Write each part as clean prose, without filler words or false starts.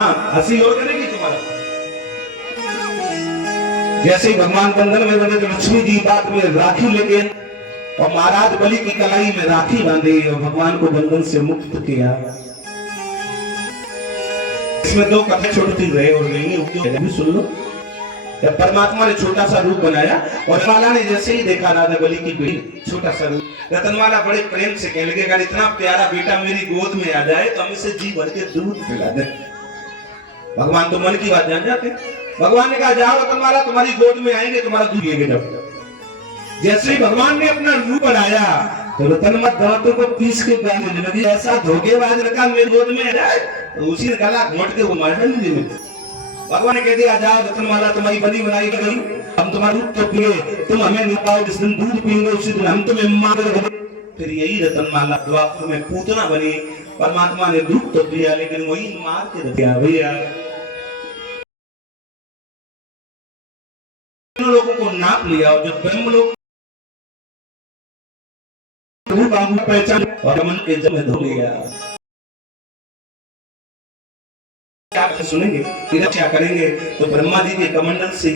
हंसी और करेगी तुम्हारा। जैसे ही भगवान बंधन में बने तो लक्ष्मी जी बात में राखी लेके और महाराज बलि की कलाई में राखी बांधी और भगवान को बंधन से मुक्त किया। इसमें दो कथाएं छोटी रहे और नहीं भी सुन लो। जब परमात्मा ने छोटा सा रूप बनाया और रतनमाला ने जैसे ही देखा राधा बलि की बेटी छोटा सा रूप, रतनमाला बड़े प्रेम से कहने लगे अगर इतना प्यारा बेटा मेरी गोद में आ जाए तो हम इसे जी भर के दूध पिला दें। भगवान तो मन की बात जान जाते। भगवान ने कहा जाओ रतनमाला तुम्हारी गोद में आएंगे, तुम्हारा दूध लेंगे। जब जैसे ही भगवान ने अपना रूप बनाया तो रतनमाला दांतों को पीस के कहने लगी ऐसा धोखेबाज लड़का मेरी गोद में आ जाए तो उसी ने गला घोंट के वो मार डाली। भगवान ने कह दिया जाओ रतनमाला तुम्हारी बनी बनाई गई, हम तुम्हारा दूध तो पिए, तुम हमें नहीं पाओ, जिस दिन दूध पिएंगे उसी दिन हम तुम्हें मार देंगे। फिर यही रतनमाला द्वापर में पूतना बनी। परमात्मा ने दूध तो पिया लेकिन वही मार के दिया। भैया लोगों को नाप लिया और जब ब्रह्मलोक पहचान और मन के जब धो लिया। क्या सुनेंगे क्या करेंगे तो ब्रह्मा जी के कमंडल से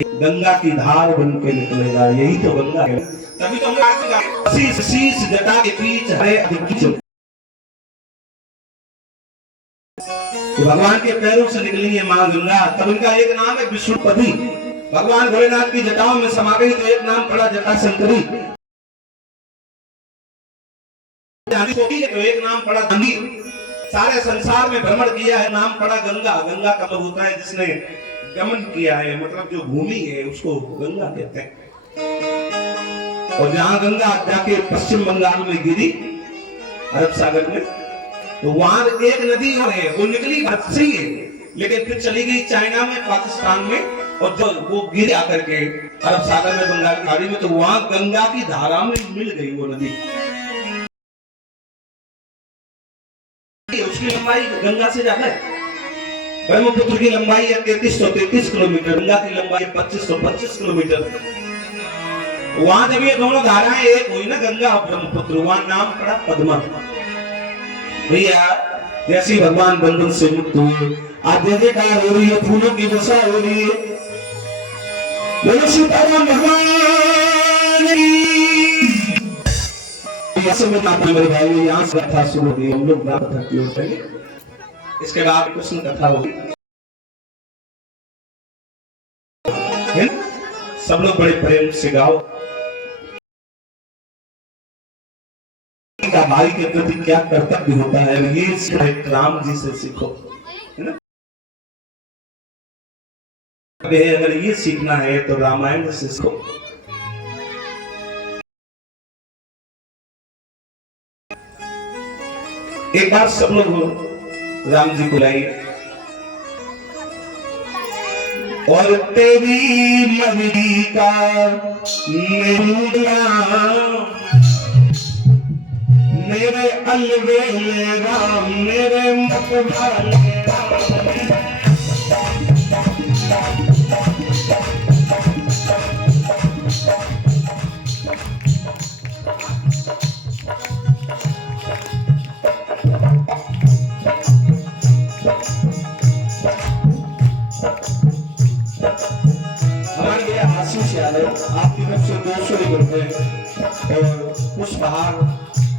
गंगा की धार बन के निकलेगा। यही तो गंगा है। तभी तो हम शीश जटा के बीच हरे भगवान के पैरों से निकली है मां गंगा। तब इनका एक नाम है विष्णुपति। भगवान भोलेनाथ की जटाओं में समा गई तो एक नाम पड़ा जटा शंकरी, तो एक नाम पड़ा गंगी। सारे संसार में भ्रमण किया है, नाम पड़ा गंगा। गंगा का मतलब होता है जिसने गमन किया है, मतलब जो भूमि है उसको गंगा कहते हैं। और जहां गंगा जाके पश्चिम बंगाल में गिरी अरब सागर में, तो वहां एक नदी और है वो निकली भारत से ही है लेकिन फिर चली गई चाइना में, पाकिस्तान में, और जो वो गिर आकर के अरब सागर में बंगाल की खाड़ी में, तो वहां गंगा की धारा में मिल गई वो नदी। उसकी लंबाई गंगा से ज्यादा है। ब्रह्मपुत्र की लंबाई है 3333 किलोमीटर, गंगा की लंबाई 2525 किलोमीटर। वहां जब ये दोनों धाराएं एक हुई ना गंगा और ब्रह्मपुत्र, वहां नाम पड़ा पद्मा। भैया जैसे भगवान बंधन से मुक्त हुए आज जयकार हो रही है, फूलों की वर्षा हो रही है। बोलो सीताराम भगवान मेरे भाई यहाँ से कथा शुरू होगी। हम लोग कथा की ओर चले, इसके बाद कृष्ण कथा होगी। सब लोग बड़े प्रेम से गाओ। भाई के प्रति क्या कर्तव्य होता है ये राम जी से सीखो, है ना। अगर ये सीखना है तो रामायण से सीखो। एक बार सब लोग राम जी को लाइए और तेरी मर्जी का मेरे अलवेले राम, मेरे मतवाले राम। हमारे लिए आशीष यादव आपकी तरफ से 200 रुपए और पुष्पहार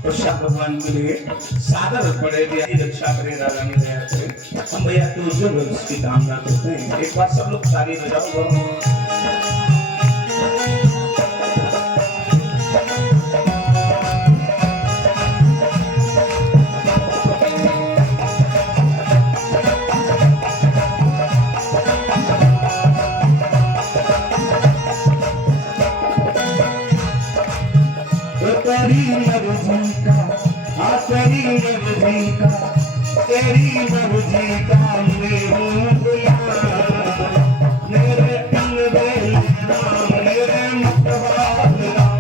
प्रसाद भगवान के लिए सादर पड़े रक्षा करे राजा ने दया करे। हम भैया के उज्जवल भविष्य की कामना करते हैं। एक बार सब लोग ताली बजाओ। तेरी मर्जी का, तेरी मर्जी का, तेरी मर्जी का मेरे अलवेले राम, मेरे मतवाले राम।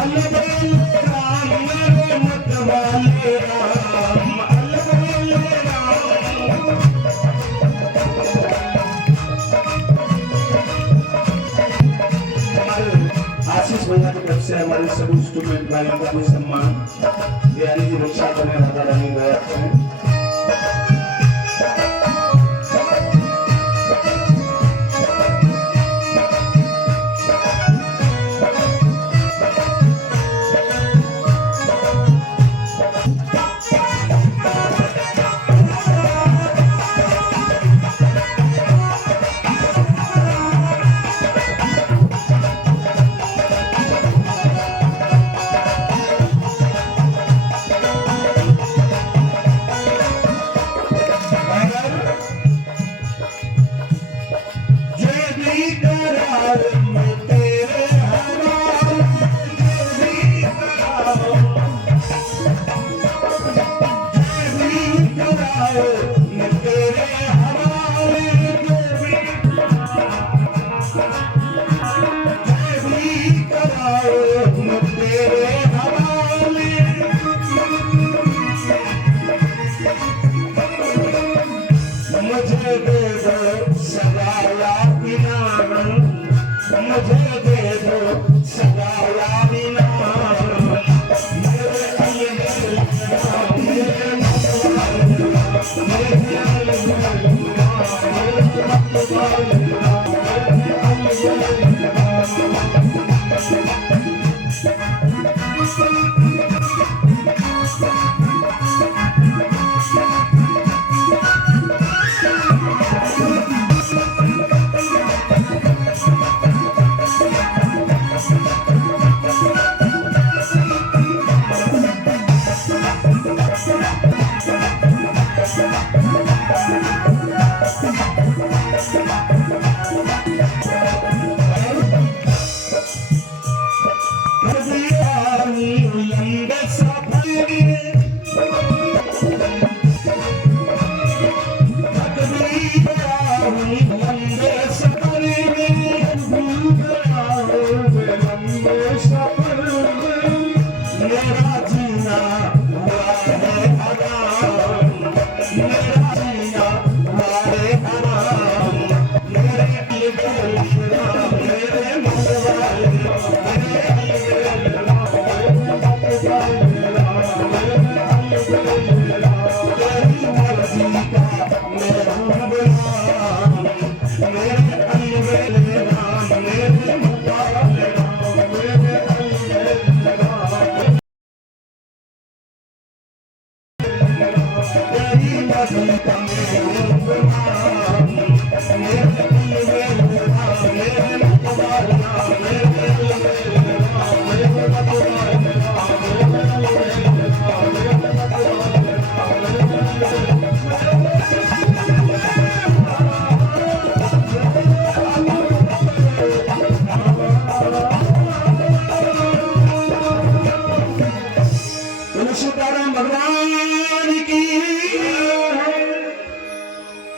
अलवेले राम, मेरे मतवाले राम, अलवेले राम। से हमारे सभी स्टूडेंट भाइयों का भी सम्मान बिहारी जी रक्षा करने राधा रानी गया है।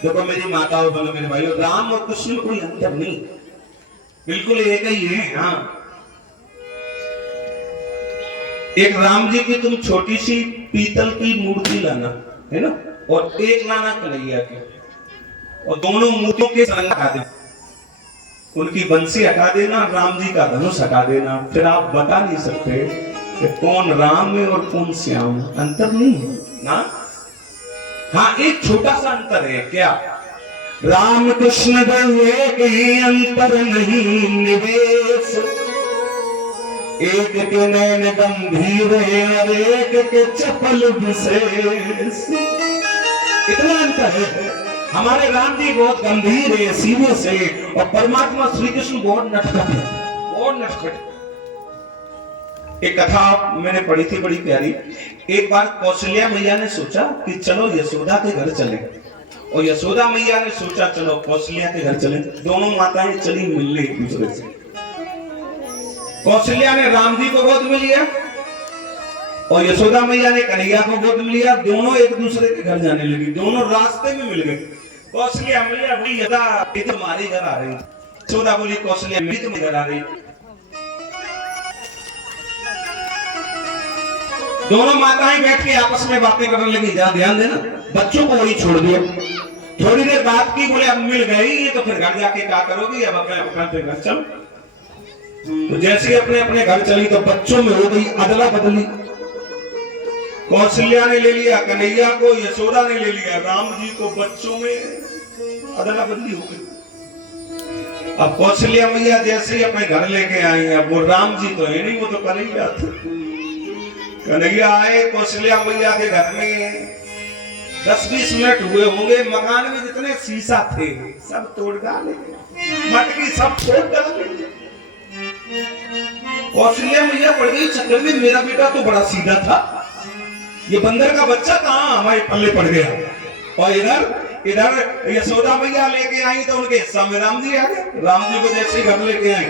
देखो मेरी माताओं बोलो मेरे भाइयों, राम और कृष्ण में कोई अंतर नहीं, बिल्कुल एक ही है। हाँ, एक राम जी की तुम छोटी सी पीतल की मूर्ति लाना है ना, और एक लाना कन्हैया की, और दोनों मूर्तियों के संग हटा देना, उनकी बंसी हटा देना, राम जी का धनुष हटा देना, फिर आप बता नहीं सकते कि कौन राम है और कौन श्याम। अंतर नहीं है ना। हाँ, एक छोटा सा अंतर है। क्या? राम कृष्ण एक ही अंतर नहीं निवेश, एक के नैन गंभीर है और एक के चपल विशेष। इतना अंतर है। हमारे राम जी बहुत गंभीर है, सीरियस है, और परमात्मा श्री कृष्ण बहुत नटखट है, बहुत नटखट। एक कथा मैंने पढ़ी थी बड़ी प्यारी। एक बार कौशल्या मैया ने सोचा कि चलो यशोदा के घर चलें, और यशोदा मैया ने सोचा चलो कौशल्या के घर चलें। दोनों माताएं चली मिलने एक दूसरे से। कौशल्या ने राम जी को गोद में लिया और यशोदा मैया ने कन्हैया को गोद में लिया। दोनों एक दूसरे के घर जाने लगी, दोनों रास्ते में मिल गए। कौशल्या मैया बोली यदा तुम्हारे घर आ रही, यशोदा बोली कौशल्या मैं तुम्हारे घर आ रही। दोनों माताएं बैठ के आपस में बातें करने लगी। ध्यान देना, बच्चों को वही छोड़ दिया। थोड़ी देर बात की, बोले अब मिल गई ये तो फिर घर जाके क्या करोगी, अब अपने अपने घर चलो। तो जैसे ही अपने अपने घर चली तो बच्चों में हो गई अदला बदली। कौशल्या ने ले लिया कन्हैया को, यशोदा ने ले लिया राम जी को, बच्चों में अदला बदली हो गई। अब कौशल्या मैया जैसे ही अपने घर लेके आई, अब वो राम जी तो है नहीं, वो तो कन्हैया थे। कन्हैया आए कौशल्या मैया के घर में, 10-20 मिनट हुए होंगे, मकान में जितने शीशा थे सब तोड़ डाले, मटकी सब तोड़ डाले। कौशल्या मैया पड़ गई चक्कर में, मेरा बेटा तो बड़ा सीधा था, ये बंदर का बच्चा कहाँ हमारे पल्ले पड़ गया। और इधर यशोदा मैया लेके आई तो उनके हिस्सा में राम जी आ गए। राम जी को जैसे घर लेके आई,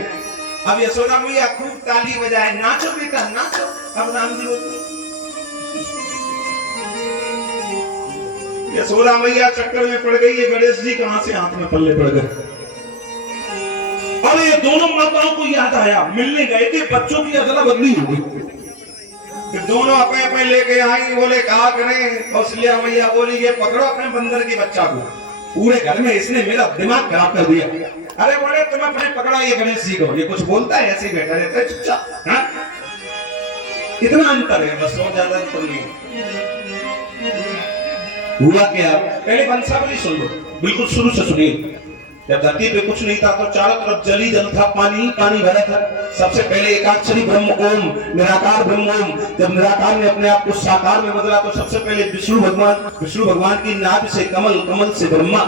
अब यशोदा मैया खूब ताली बजाए, नाचो बेटा नाचो। अब राम जी बोलते, यशोदा मैया चक्कर में पड़ गई, ये गणेश जी कहां से हाथ में पल्ले पड़ गए। और ये दोनों माताओं को याद आया, मिलने गए थे, बच्चों की अदला बदली हो गई। फिर दोनों अपने अपने लेके आई, बोले कहा करें। कौशल्या मैया बोली ये पकड़ो अपने बंदर के बच्चा को, पूरे घर में इसने मेरा दिमाग खराब कर दिया। अरे बोले तुम अपने पकड़ा ये गणेश जी को, ये कुछ बोलता है ऐसे ही बैठा रहता है चुपचाप। इतना अंतर है बस, और ज्यादा अंतर नहीं। हुआ क्या, पहले वंशावली सुन लो, बिल्कुल शुरू से सुनिए। जब धरती पे कुछ नहीं था तो चारों तरफ जल ही जल था, पानी पानी भरा था। सबसे पहले एकाक्षरी ब्रह्म ओम, निराकार ब्रह्म ओम। जब निराकार ने अपने आप को साकार में बदला तो सबसे पहले विष्णु भगवान की नाभि से कमल, कमल से ब्रह्मा,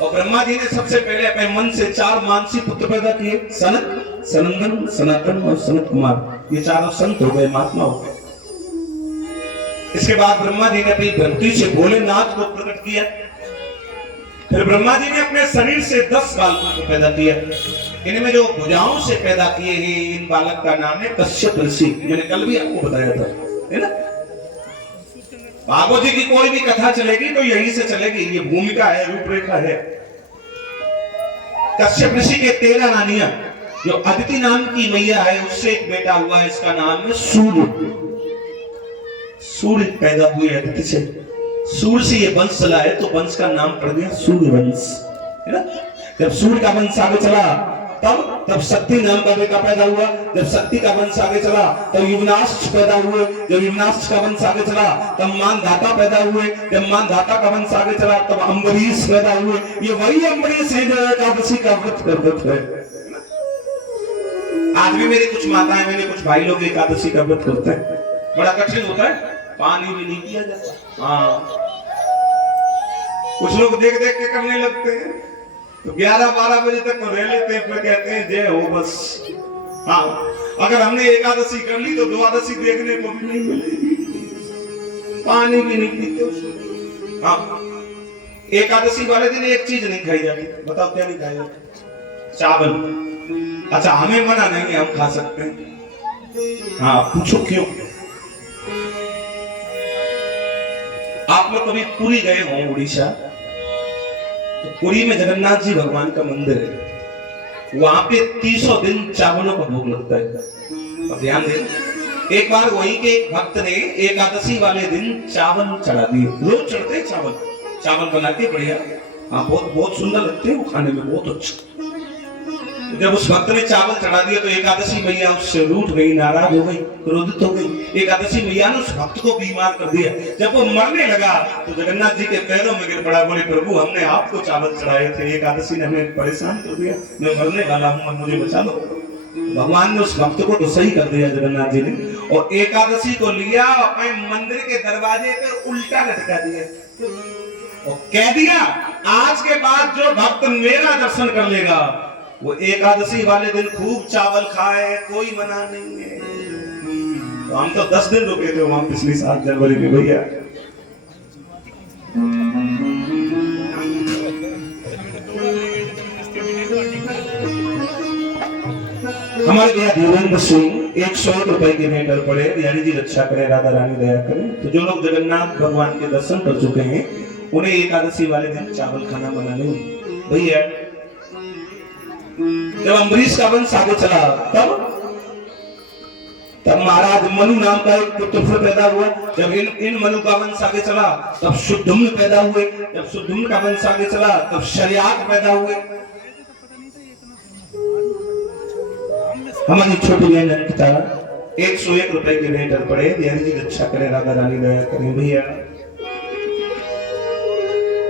और ब्रह्मा जी ने सबसे पहले अपने मन से 4 मानसी पुत्र पैदा किए, सनत, सनंदन, सनातन और सनत कुमार। ये चारों संत हो गए, महात्मा हो गए। इसके बाद ब्रह्मा जी ने अपनी धरती से भोलेनाथ को प्रकट किया। फिर ब्रह्मा जी ने अपने शरीर से 10 बालकों को पैदा किया। इनमें जो भुजाओं से पैदा किए हैं, इन बालक का नाम है कश्यप ऋषि। मैंने कल भी आपको बताया था, है ना। भागवत जी की कोई भी कथा चलेगी तो यहीं से चलेगी, ये भूमिका है, रूपरेखा है। कश्यप ऋषि के 13 रानियां, जो अदिति नाम की मैया है उससे एक बेटा हुआ है, इसका नाम है सूर्य। सूर्य पैदा हुए अदिति से, सूर्य से ये वंश चला है तो वंश का नाम पड़ गया सूर्य वंश, है ना। जब सूर्य का वंश आगे चला तब शक्ति नाम का बेटा पैदा हुआ। जब शक्ति का वंश आगे चला तब युवनाश पैदा हुए। जब युवनाश का वंश आगे चला तब मानधाता पैदा हुए। जब मानधाता का वंश आगे चला तब अम्बरीश पैदा हुए। ये वही अम्बरीश है जो एकादशी का व्रत करते थे। आज भी मेरी कुछ माताएं, मेरे कुछ भाई लोग एकादशी का व्रत करते हैं। बड़ा कठिन होता है, पानी भी नहीं पिया जाता। हाँ, कुछ लोग देख देख के करने लगते हैं तो 11-12 बजे तक तो रह लेते हैं, फिर कहते हैं जय हो बस। हाँ, अगर हमने एकादशी कर ली तो द्वादशी देखने को भी नहीं मिलेगी, पानी भी नहीं पीते उसमें। हाँ, एकादशी वाले दिन एक चीज नहीं खाई जाती, बताओ क्या नहीं खाई जाती? चावल। अच्छा, हमें मना नहीं, हम खा सकते हैं। हाँ, पूछो क्यों? आप लोग कभी पुरी गए हो उड़ीसा, तो पुरी में जगन्नाथ जी भगवान का मंदिर है। वहां पे 300 दिन चावलों का भोग लगता है। अब ध्यान दें, एक बार वहीं के एक भक्त ने एकादशी वाले दिन चावल चढ़ा दिए। रोज चढ़ते हैं चावल बना के बढ़िया। हाँ, बहुत बहुत सुंदर लगते हैं वो, खाने में बहुत अच्छा। जब उस भक्त ने चावल चढ़ा दिया तो एकादशी मैया उससे रूठ गई, नाराज हो गई, क्रोधित हो गई। एकादशी मैया ने उस भक्त को बीमार कर दिया। जब वो मरने लगा तो जगन्नाथ जी के पैरों में गिर पड़ा, बोले प्रभु हमने आपको चावल चढ़ाए थे, एकादशी ने हमें परेशान कर दिया, मैं मरने वाला हूँ, मुझे बचा लो। भगवान ने उस भक्त को तो सही कर दिया जगन्नाथ जी ने, और एकादशी को लिया अपने मंदिर के दरवाजे पे उल्टा लटका दिया और कह दिया आज के बाद जो भक्त मेरा दर्शन कर लेगा वो एकादशी वाले दिन खूब चावल खाए, कोई मना नहीं है। तो हम तो 10 दिन रुके थे वहां पिछली साल जनवरी में भैया। हमारे भैया धीरेन्द्र सिंह 100 रुपए के मेटर पड़े, यानी जी रक्षा करे, राधा रानी दया करे। तो जो लोग जगन्नाथ भगवान के दर्शन कर चुके हैं उन्हें एकादशी वाले दिन चावल खाना मना नहीं भैया। जब अम्बरीश का वंश आगे चला तब महाराज मनु नाम का एक पुत्र पैदा हुआ। जब इन मनु का वंश आगे चला तब शुद्धुम्न पैदा हुए। जब शुद्धुम्न का वंश आगे चला तब शर्याक पैदा हुए। हमारी छोटी बहन अंकिता 101 रुपए के रेटर पड़े। ध्यान जी रक्षा करे, राधा रानी दया करें भैया।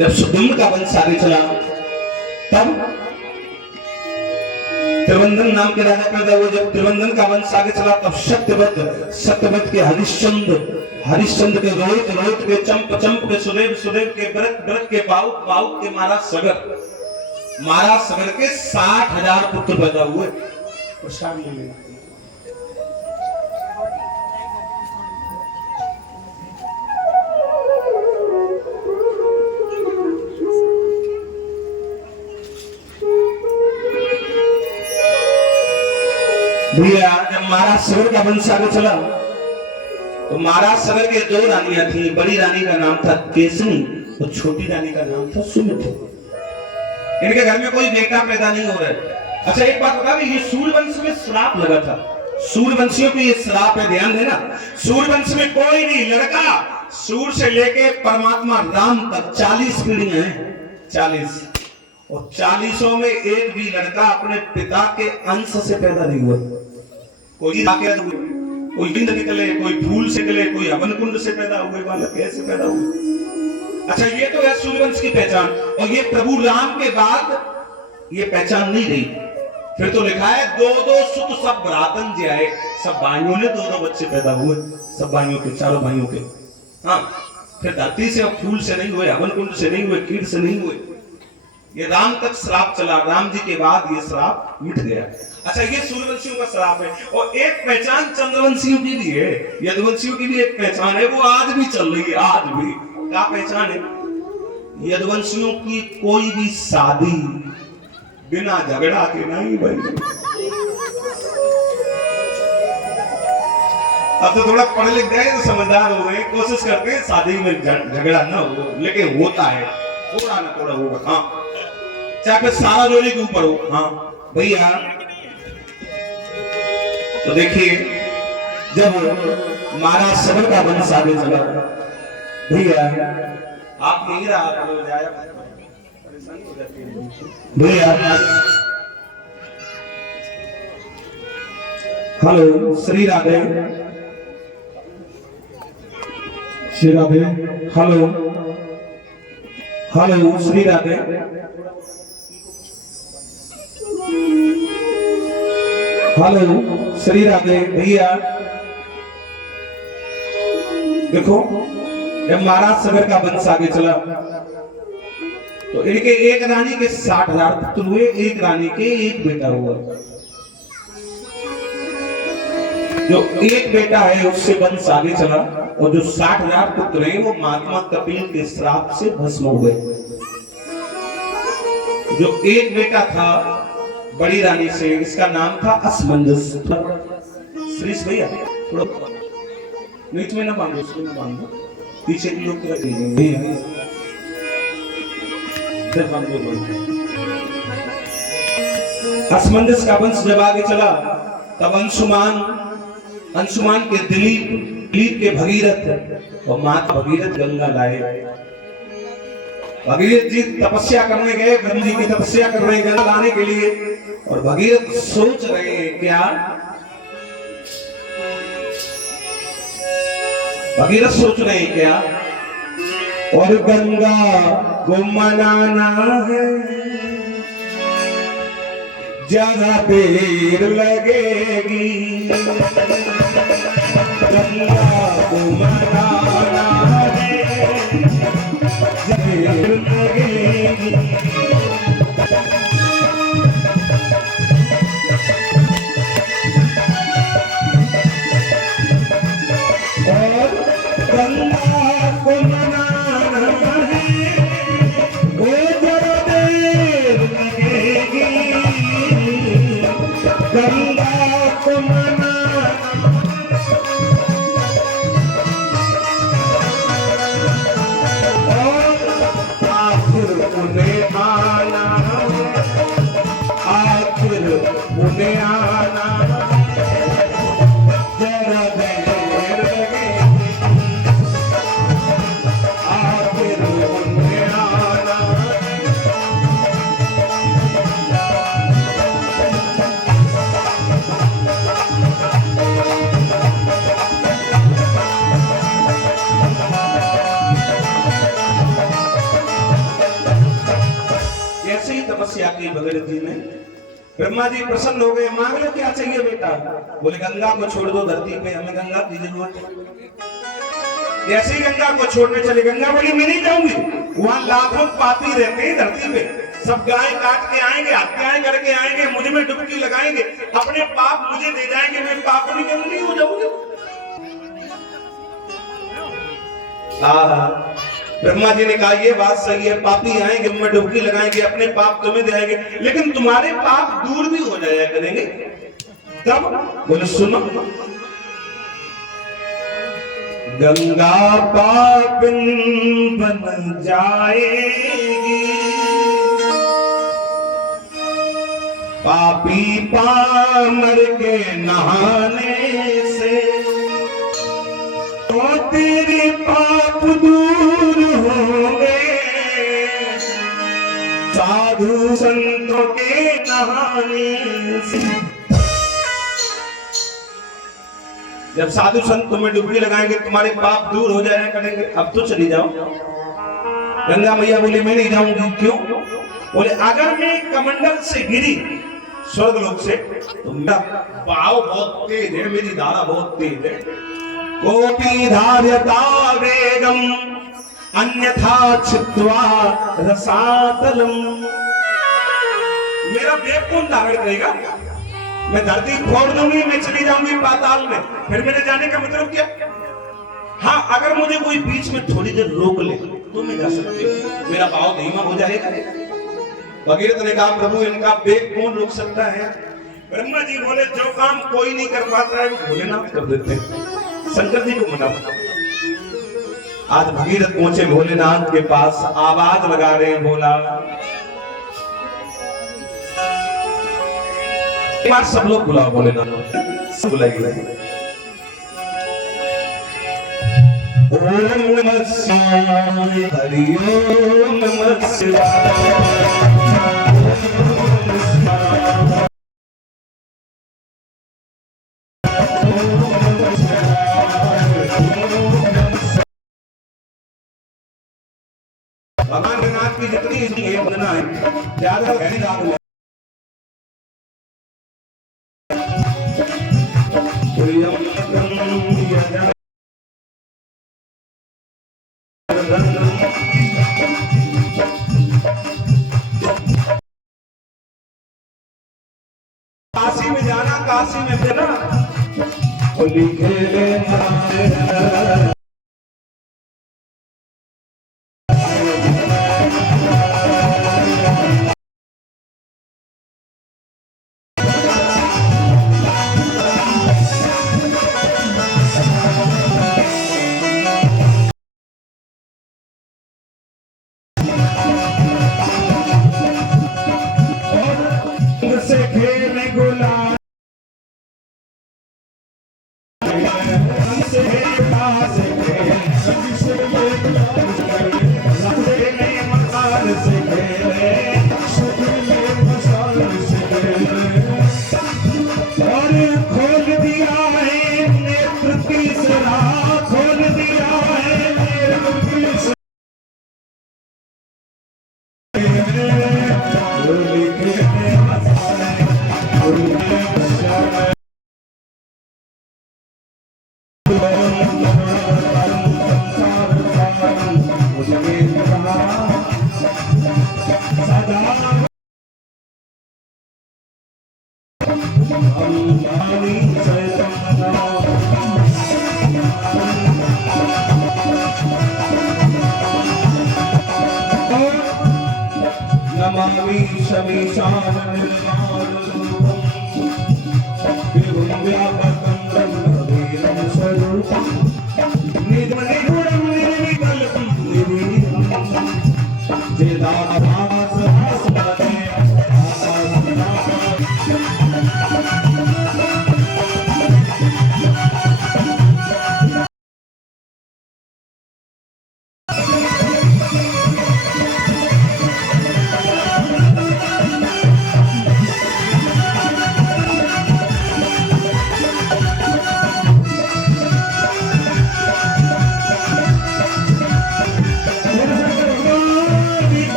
जब सुदुम्न का वंश आगे चला तब त्रिवंदन नाम के राजा पैदा हुए। जब त्रिवंदन का वंश आगे चला तब सत्यवत के हरिश्चंद्र के रोहित के चंप के सुदेव के बरत के बाहुक के मारा सगर के 60,000 पुत्र पैदा हुए। प्रसाद ले लेना। भैया जब महाराज सगर का वंश आगे चला तो महाराज सगर के 2 रानियां थी। बड़ी रानी का नाम था केसनी और छोटी रानी का नाम था सुमित्रा। इनके घर में कोई बेटा पैदा नहीं हो रहा है। अच्छा एक बात बता, ये सूर्यवंश में श्राप लगा था। सूर्यवंशियों की ये श्राप है, ध्यान देना। सूर्यवंश में कोई भी लड़का सूर्य से लेके परमात्मा राम तक 40 पीढ़ियां हैं, 40, और 40 में एक भी लड़का अपने पिता के अंश से पैदा नहीं हुआ। कोई बिंद निकले, कोई फूल से निकले, कोई हवन कुंड से पैदा हुए बालक कैसे पैदा हुए। अच्छा ये तो है सूर्यवंश की पहचान। और ये प्रभु राम के बाद ये पहचान नहीं रही। फिर तो लिखा है 2-2 सुत सब भ्रातन जी आए। सब भाइयों ने 2-2 बच्चे पैदा हुए, सब भाइयों के, चारों भाइयों के। हाँ, फिर धरती से और फूल से नहीं हुए, हवन कुंड से नहीं हुए, कीट से नहीं हुए। ये राम तक श्राप चला, राम जी के बाद ये श्राप मिट गया। अच्छा ये सूर्यवंशियों का श्राप है। और एक पहचान चंद्रवंशियों की भी है, यदुवंशियों की भी एक पहचान है, वो आज भी चल रही है। आज भी क्या पहचान है? यदुवंशियों की कोई भी शादी बिना झगड़ा के नहीं बनी। अब तो थोड़ा पढ़े लिख गए तो समझदार हो गए, कोशिश करते हैं शादी में झगड़ा ना हो, लेकिन होता है, थोड़ा ना थोड़ा होगा। हाँ, चाहे फिर सारा जोड़ी के ऊपर हो। हाँ भैया, तो देखिए जब महाराज सगर का वंश आगे चला भैया, आप यही रहा परेशानी हो जाती है भैया। Hello Shri Radhe, Shri Radhe, hello hello Shri Radhe, hello Shri Radhe भैया। देखो जब महाराज सगर का वंश आगे चला तो इनके एक रानी के 60,000 पुत्र हुए, एक रानी के एक बेटा हुआ। जो एक बेटा है उससे वंश आगे चला, और जो 60,000 पुत्र हैं वो महात्मा कपिल के श्राप से भस्म हो गए। जो एक बेटा था बड़ी रानी से, इसका नाम था असमंजस। श्रीश भैया थोड़ा नीच में ना बांधो, उसमें ना बांधो, पीछे के लोग क्या कहेंगे। असमंजस का वंश जब आगे चला तब अंशुमान के दिलीप के भगीरथ और माता भगीरथ गंगा लाए। भगीरथ जी तपस्या करने गए, ब्रह्म जी की तपस्या कर रहे गंगा लाने के लिए, और भगीरथ सोच रहे हैं क्या, भगीरथ सोच रहे हैं क्या, और गंगा को मनाना है, ज्यादा देर लगेगी, गंगा को मनाना है, देर लगेगी। और गंगा को मनाना है, वो जरा देर लगेगी, गंगा को मनाना। और आखिर उन्हें आना, आखिर उन्हें आना, जरा देर लगेगी, आखिर उन्हें आना। भगीरथ जी ने। ब्रह्मा जी प्रसन्न हो गए, मांग लो क्या चाहिए बेटा। बोले गंगा को छोड़ दो धरती पे, हमें गंगा की जरूरत है। जैसे ही गंगा को छोड़ने चले, गंगा बोली मैं नहीं जाऊंगी, वहां लाखों पापी रहते हैं धरती पे, सब गाय काट के आएंगे, हत्याएं करके आएंगे, मुझ में डुबकी लगाएंगे, अपने पाप मुझे दे जाएंगे, मैं पाप नहीं हो जाऊंगी। ब्रह्मा जी ने कहा ये बात सही है, पापी आएंगे, उनमें डुबकी लगाएंगे, अपने पाप तुम्हें जाएंगे, लेकिन तुम्हारे पाप दूर भी हो जाया करेंगे। तब बोले सुनो, गंगा पापिन बन जाएगी, पापी पामर के नहाने से, तो तेरे पाप दूर होंगे साधु संतों के नहाने से। जब साधु संत तुम्हें डुबकी लगाएंगे, तुम्हारे पाप दूर हो जाया करेंगे। अब तो चली जाओ। गंगा मैया बोली मैं नहीं जाऊंगी। क्यों? बोले अगर मैं कमंडल से गिरी स्वर्गलोक से, तो मेरा पाव बहुत तेज है, मेरी धारा बहुत तेज है। कोपी धार्यता वेगम अन्यथा छित्वा रसातलम, मेरा वेग कौन धारण करेगा? मैं धरती फोड़ दूंगी, मैं चली जाऊंगी पाताल में, फिर मेरे जाने का मतलब क्या? हाँ, अगर मुझे कोई बीच में थोड़ी देर रोक ले तो मैं जा सकती हूँ, मेरा भाव धीमा हो जाएगा। भगीरथ ने कहा प्रभु इनका वेग कौन रोक सकता है? ब्रह्मा जी बोले जो काम कोई नहीं कर पाता है वो भोलेनाथ कर देते हैं। शंकर जी को मना। आज भगीरथ पहुंचे भोलेनाथ के पास, आवाज लगा रहे हैं भोला। एक बार सब लोग बुलाओ भोलेनाथ, बुलाइए। ओम नमः शिवाय, हरि ओम नमः शिवाय। भगवान जगन्नाथ की जितनी इसकी वंदना है, ज्यादा गहरी रात में काशी में जाना, काशी में देना होली खेले नमामि शमीशान निर्माणरूपं विभुं व्यापकं ब्रह्मवीरं स्वरूपं निजमनिगूढं निर्विकल्पं निरीहं चिदाभासभास्वते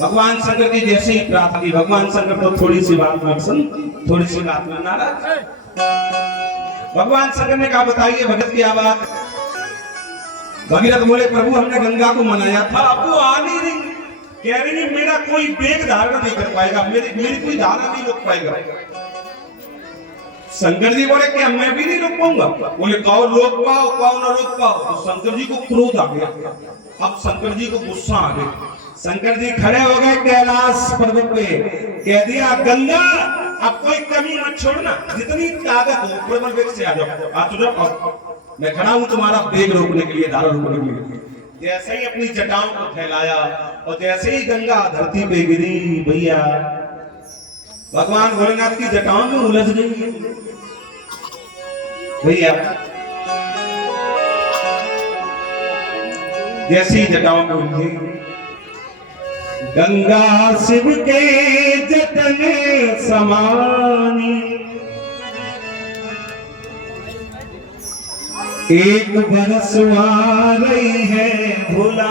भगवान शंकर की जैसे ही प्रार्थना की, भगवान शंकर तो थोड़ी सी बात में पसंद, थोड़ी सी बात में नाराज। भगवान शंकर ने कहा बताइए भगत की आवाज। भगीरथ बोले प्रभु हमने गंगा को मनाया था, अब वो आ नहीं रही, कह रही मेरा कोई वेग धारण नहीं कर पाएगा, मेरी कोई धारा नहीं रोक पाएगा। शंकर जी बोले कि मैं भी नहीं रोक पाऊंगा। बोले कहो रोक पाओ, कहो ना रोक पाओ। तो शंकर जी को क्रोध आ गया, अब शंकर जी को गुस्सा आ गया। शंकर जी खड़े हो गए कैलाश पर्वत पे, कह दिया गंगा अब कोई कमी मत छोड़ना, जितनी ताकत हो प्रबल वेग से आ जाओ, आ तो जाओ, मैं खड़ा हूं तुम्हारा वेग रोकने के लिए, धारा रोकने के लिए। जैसे ही अपनी जटाओं को फैलाया और जैसे ही गंगा धरती पे गिरी भैया, भगवान भोलेनाथ की जटाओं में उलझ गई भैया। जैसी जटाओं में उलझी, गंगा शिव के जटन समानी, एक बरस आ रही है भोला।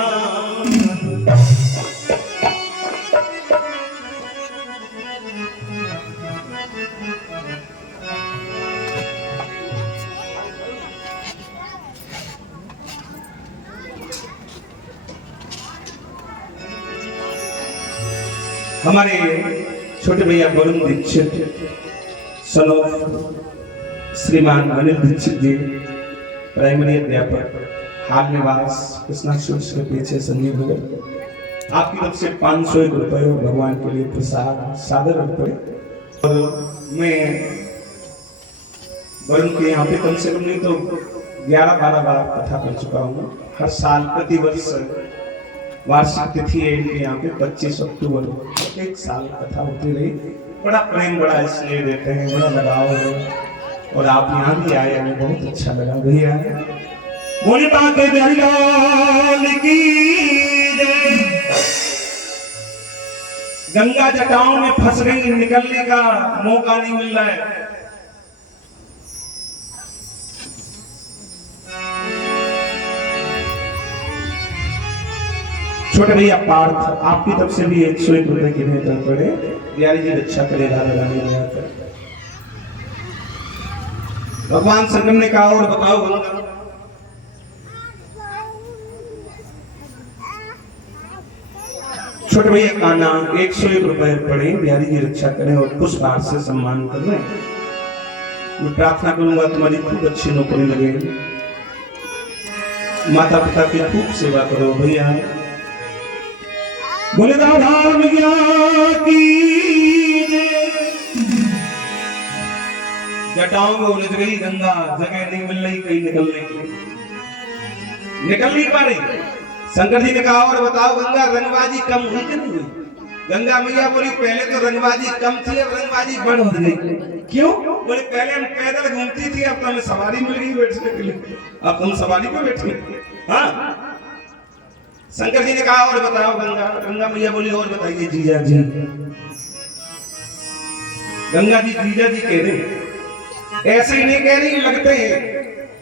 हमारे छोटे भैया वरुण दीक्षित सन ऑफ श्रीमान अनिल दीक्षित जी, प्राइमरी अध्यापक, हाल निवास कृष्णा शूट्स के पीछे संजीव नगर, आपकी तरफ से 501 रुपये भगवान के लिए प्रसाद सादर रुपये। और मैं वरुण के यहाँ पे कम से कम नहीं तो 11-12 बार कथा कर चुका हूँ। हर साल प्रतिवर्ष वार्षिक तिथि है इनके यहाँ पे 25 अक्टूबर, एक साल कथा होती रही। बड़ा प्रेम, बड़ा स्नेह देते हैं, बड़ा लगाव है। और आप यहाँ भी आए, हमें बहुत अच्छा लगा भैया। बोले बाके बिहारी की जय। गंगा जटाओं में फंस गई, निकलने का मौका नहीं मिल रहा है। छोटे भैया पार्थ, आपकी तरफ से भी 101 रुपए की भेंट पड़े, बिहारी जी रक्षा करे, राधा रानी। भगवान शंकर ने कहा और बताओ गंगा। छोटे भैया का नाम 101 रुपए पड़े, बिहारी जी रक्षा करें और पुष्प हार से सम्मान कर रहे हैं। मैं प्रार्थना करूंगा तुम्हारी खूब अच्छी नौकरी लगे, माता पिता की खूब सेवा करो भैया। बोले राधा मैया की। जटाओं में उलझ गई गंगा, जगह नहीं मिल रही कहीं निकलने के लिए, निकल नहीं पा रही। शंकर जी ने कहा और बताओ गंगा रंगबाजी कम हुई कि नहीं हुई? गंगा मैया बोली पहले तो रंगबाजी कम थी, अब रंगबाजी बढ़ गई। क्यों? बोले पहले हम पैदल घूमती थी, अब तो हमें सवारी मिल गई बैठने के लिए, अब तुम सवारी पे बैठे। हाँ, शंकर जी ने कहा और बताओ गंगा। गंगा मैया बोली और बताइए जीजा जी। गंगा जी जीजा जी कह रहे, ऐसे ही नहीं कह रही, लगते हैं।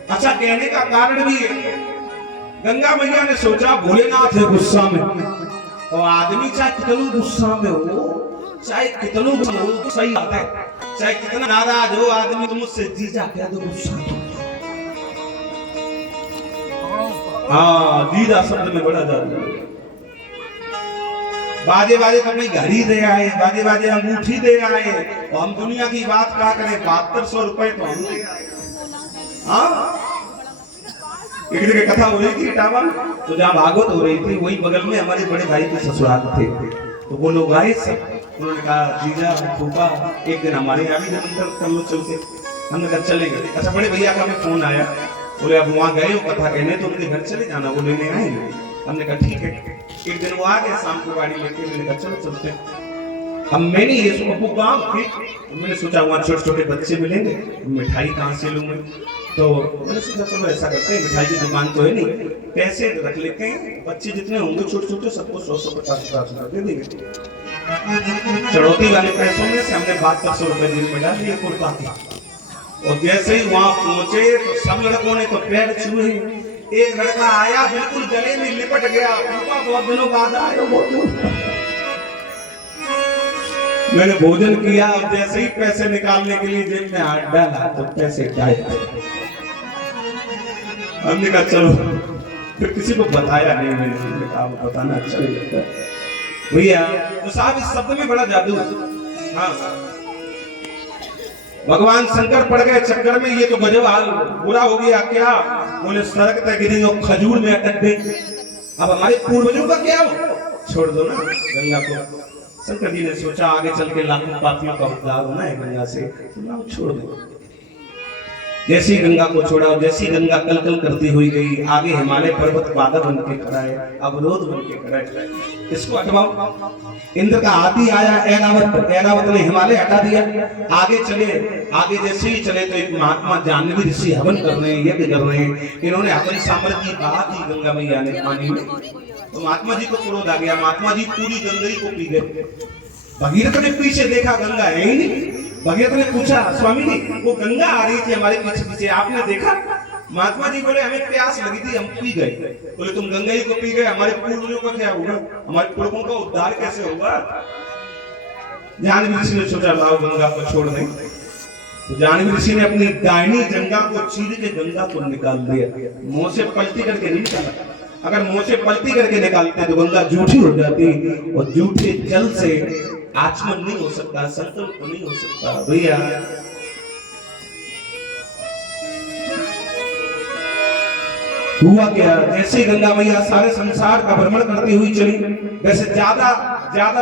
अच्छा, कहने का कारण भी है। गंगा मैया ने सोचा भोलेनाथ है गुस्सा में, और आदमी चाहे कितना गुस्सा में हो, चाहे कितना हो, सही बात है, चाहे कितना नाराज हो आदमी, तो मुझसे जीजा कह दो गुस्सा तो। हाँ, जीजा शब्द में बड़ा जादू है। बाजे बाजे तो अपनी घड़ी दे आए, बाजे बाजे अंगूठी दे आए, और हम दुनिया की बात क्या करें, 7200 रुपए तो हम दे आए। हाँ, एक जगह कथा हो रही थी इटावा में, तो जहाँ भागवत हो रही थी वही बगल में हमारे बड़े भाई के ससुराल थे, तो वो लोग आए सब। उन्होंने कहा जीजा फूफा एक दिन हमारे यहाँ भी जन्मदिन कर लो चल के। हमने कहा चलेंगे। अच्छा, बड़े भैया का हमें फोन आया, बोले अब वहाँ गए हो कथा कहने, तो उनके घर चले जाना, वो लेने आएंगे। हमने कहा ठीक है। एक दिन वो आ गए शाम को गाड़ी लेके, मैंने कहा चलो चलते। हम मैंने ये सोचा काम थी, मैंने सोचा वहाँ छोटे छोटे बच्चे मिलेंगे, मिठाई कहाँ से लूंगा, तो मैंने सोचा चलो ऐसा करते हैं, मिठाई की दुकान तो है नहीं, पैसे रख लेते हैं, बच्चे जितने होंगे छोटे छोटे सबको 100-150 दे देंगे। चढ़ौती वाले पैसों में से हमने 7200 रुपए दिन में डाल दिए कुर्ता की। और जैसे ही वहां पहुंचे तो सब लड़कों ने तो पैर छुए। एक लड़का आया बिल्कुल गले में लिपट गया, बहुत दिनों बाद आया, मैंने भोजन किया, अब जैसे ही पैसे निकालने के लिए जेब में हाथ डाला तो पैसे गायब। हमने कहा चलो, फिर किसी को बताया नहीं, मैंने कहा बताना अच्छा नहीं लगता भैया। तो साहब इस शब्द में बड़ा जादू है। हाँ, भगवान शंकर पड़ गए चक्कर में, ये तो गजब हाल बुरा हो गया। क्या बोले, सड़क तक गिरी और खजूर में अटक गई। अब हमारे पूर्वजों का क्या हो, छोड़ दो ना गंगा को। शंकर जी ने सोचा आगे चल के लाखों पापियों का उद्धार होना है गंगा से, तो छोड़ दो। जैसी गंगा को छोड़ा और जैसी गंगा कल कल करती हुई गई, आगे हिमालय पर्वत बाधा बन के खड़ा है, अवरोध बन के खड़ा है। इसको हटवाओ। इंद्र का हाथी आया, ऐरावत ने हिमालय हटा दिया। आगे चले, आगे जैसे ही चले तो एक महात्मा जाह्नवी ऋषि हवन कर रहे हैं, यज्ञ कर रहे हैं। इन्होंने हवन सामर्थ्य की बात ही गंगा मैया ने पानी में, तो महात्मा जी को क्रोध आ गया। महात्मा जी पूरी गंगा को पी गए। भगीरथ ने पीछे देखा, गंगा है ही नहीं। भगीरथ ने पूछा, स्वामी जी वो गंगा आ रही थी हमारे पीछे पीछे, आपने देखा? महात्मा जी बोले, हमें प्यास लगी थी, हम पी गए। बोले, तुम गंगा ही को पी गए, हमारे पूर्वजों का क्या होगा, हमारे पूर्वों का उद्धार कैसे होगा? जाह्नवी ऋषि ने सोचा लाओ गंगा को छोड़ दें। तो जाह्नवी ऋषि ने अपनी दाहिनी जंघा को चीर के गंगा को निकाल दिया। मुंह से पलटी करके नहीं निकाला, अगर मुंह से पलटी करके निकालते तो गंगा जूठी हो जाती, और जूठे जल से आचमन नहीं हो सकता, संकल्प नहीं हो सकता भैया। हुआ क्या, जैसे गंगा मैया सारे संसार का भ्रमण करती हुई चली। वैसे ज्यादा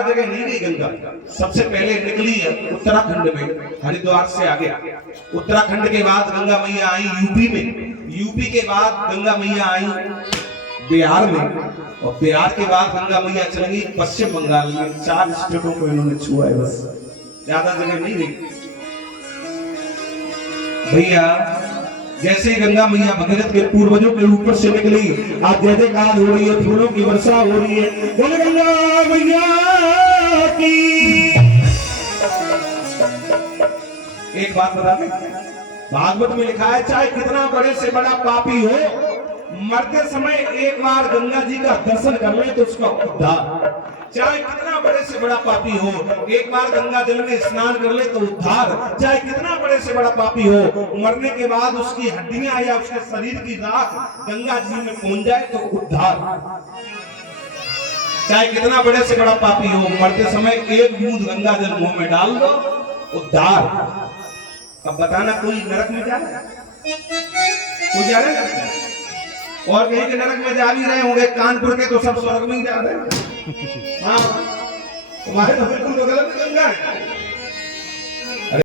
जगह नहीं गई गंगा, सबसे पहले निकली है उत्तराखंड में, हरिद्वार से आगे। उत्तराखंड के बाद गंगा मैया आई यूपी में, यूपी के बाद गंगा मैया आई बिहार में, और बिहार के बाद गंगा मैया चलेंगी पश्चिम बंगाल में। 4 स्टेटों को इन्होंने छुआ है, बस ज्यादा जगह नहीं गई भैया। जैसे गंगा मैया भगीरथ के पूर्वजों के ऊपर से निकली, आज जय जयकार हो रही है, फूलों की वर्षा हो रही है, बोले गंगा मैया की। एक बात बता दें, भागवत में लिखा है चाहे कितना बड़े से बड़ा पापी हो, मरते समय एक बार गंगा जी का दर्शन कर ले तो उसका उद्धार। चाहे कितना बड़े से बड़ा पापी हो, एक बार गंगा जल में स्नान कर ले तो उद्धार। चाहे कितना बड़े से बड़ा पापी हो, मरने के बाद उसकी हड्डियां या उसके शरीर की राख गंगा जी में पहुंच जाए तो उद्धार। चाहे कितना बड़े से बड़ा पापी हो, मरते समय एक बूंद गंगा जल मुंह में डाल दो, उद्धार। अब बताना कोई नरक में जा रहा है? कोई जा रहा है? और कहीं के नरक में जा भी रहे होंगे, कानपुर के तो सब स्वर्ग में ही जा रहे हैं। हाँ, तुम्हारे तो बिल्कुल गलत गंगा है।